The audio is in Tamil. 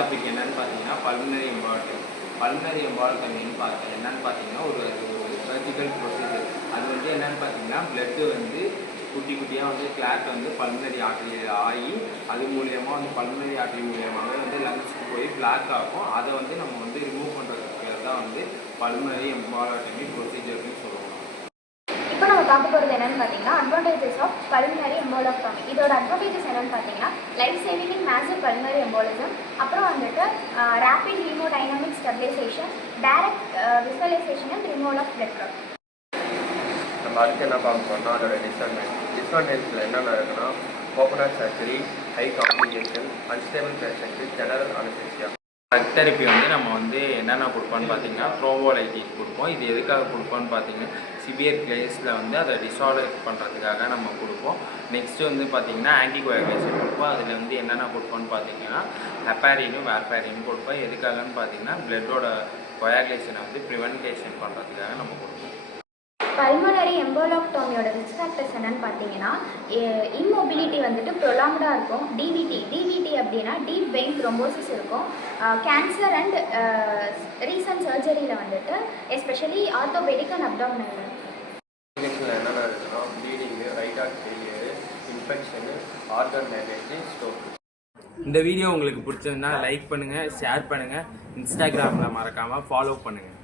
டாபிக் என்னன்னு பார்த்தீங்கன்னா பல்மனரி எம்பாலஜி. பல்மனரி எம்பாலஜின்னு என்னன்னு பார்த்தீங்கன்னா ஒரு சர்ஜிக்கல் ப்ரொசீஜர். அது வந்து என்னன்னு பார்த்தீங்கன்னா பிளட்டு வந்து குட்டி குட்டியாக வந்து கிளாட் வந்து பல்மனரி ஆர்டரி ஆகி அது மூலியமாக வந்து பல்மனரி ஆர்டரி மூலியமாகவே வந்து லங்ஸ்க்கு போய் பிளாக் ஆகும். அதை வந்து நம்ம வந்து ரிமூவ் பண்ணுறதுக்கு பேர் தான் வந்து பல்மனரி எம்பாலஜி ப்ரொசீஜர்னு சொல்லுவோம். இப்போ நம்ம பார்க்க போகிறது என்னென்னு பார்த்தீங்கன்னா அட்வான்டேஜஸ் ஆஃப் பல்மனரி எம்போலோக்டோமி. இதோட அட்வான்டேஜஸ் என்னென்னு பார்த்தீங்கன்னா life saving in massive pulmonary embolism, அப்புறம் வந்துட்டு rapid haemodynamic stabilisation, direct visualisation and removal of blood clot. நம்ம அடுத்து என்ன பார்க்க போறோம்னா அதோட டிஸ்அட்வான்டேஜில் என்னென்ன இருக்குன்னா opener surgery, high complication, unstable patient, general anaesthesia. Drug therapy வந்து நம்ம வந்து என்னென்ன கொடுப்போம்னு பார்த்தீங்கன்னா த்ரோம்போலைட்டிஸ் கொடுப்போம். இது எதுக்காக கொடுப்போம்னு பார்த்தீங்கன்னா சிவியர் கேஸில் வந்து அதை டிசால்வ் பண்ணுறதுக்காக நம்ம கொடுப்போம். நெக்ஸ்ட்டு வந்து பார்த்திங்கன்னா ஆன்டிகோயாகுலேஷன் கொடுப்போம். அதில் வந்து என்னென்ன கொடுப்போம்னு பார்த்தீங்கன்னா ஹெப்பாரினும் வேர்ஃபாரினும் கொடுப்போம். எதுக்காகன்னு பார்த்தீங்கன்னா பிளட்டோட கோயாகுலேஷனை வந்து ப்ரிவென்டேஷன் பண்ணுறதுக்காக நம்ம கொடுப்போம். பல்மனரி எம்போலோக்டோமியோட ரிஸ்க் ஃபேக்டர்ஸ் என்னென்னு பார்த்தீங்கன்னா இம்மொபிலிட்டி வந்துட்டு ப்ரொலாங்டாக இருக்கும். டிவிடி அப்படின்னா டீப் வெயின் த்ரோம்போசிஸ் இருக்கும். கேன்சர் அண்ட் ரீசன்ட் சர்ஜரியில் வந்துட்டு எஸ்பெஷலி ஆர்த்தோபெடிக் அண்ட் அப்டாமினல் என்னென்ன இருக்குன்னா bleeding, right heart failure, infection, organ damage, stroke. இந்த வீடியோ உங்களுக்கு பிடிச்சிருந்தா லைக் பண்ணுங்கள், ஷேர் பண்ணுங்கள், இன்ஸ்டாகிராமில் மறக்காமல் ஃபாலோ பண்ணுங்கள்.